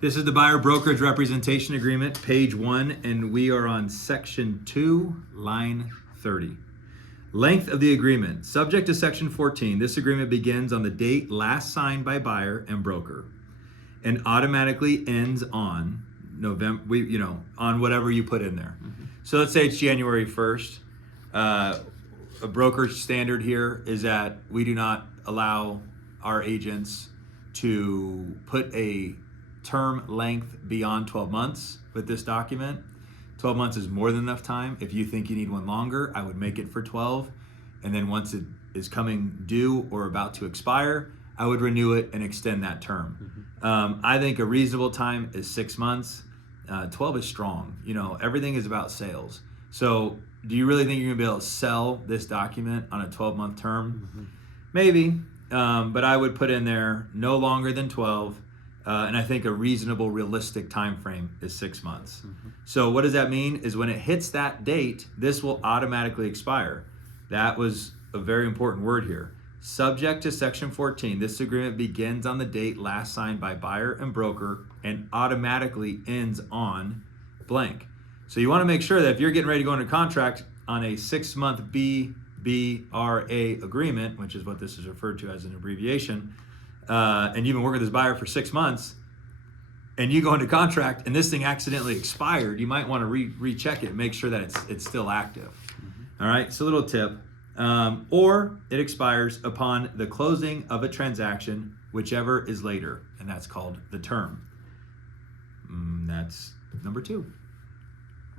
This is the buyer brokerage representation agreement, page 1, and we are on section 2, line 30. Length of the agreement. Subject to section 14, this agreement begins on the date last signed by buyer and broker and automatically ends on November, on whatever you put in there. Mm-hmm. So let's say it's January 1st. A brokerage standard here is that we do not allow our agents to put a term length beyond 12 months with this document. 12 months is more than enough time. If you think you need one longer, I would make it for 12. And then once it is coming due or about to expire, I would renew it and extend that term. Mm-hmm. I think a reasonable time is 6 months. 12 is strong. Everything is about sales. So do you really think you're gonna be able to sell this document on a 12-month term? Mm-hmm. Maybe, but I would put in there no longer than 12. And I think a reasonable, realistic time frame is 6 months. Mm-hmm. So what does that mean is when it hits that date, this will automatically expire. That was a very important word here. Subject to section 14, this agreement begins on the date last signed by buyer and broker and automatically ends on blank. So you want to make sure that if you're getting ready to go into contract on a 6-month BBRA agreement, which is what this is referred to as an abbreviation, and you've been working with this buyer for 6 months, and you go into contract and this thing accidentally expired, you might want to recheck it and make sure that it's still active. Mm-hmm. All right, so a little tip. Or it expires upon the closing of a transaction, whichever is later, and that's called the term. That's number 2.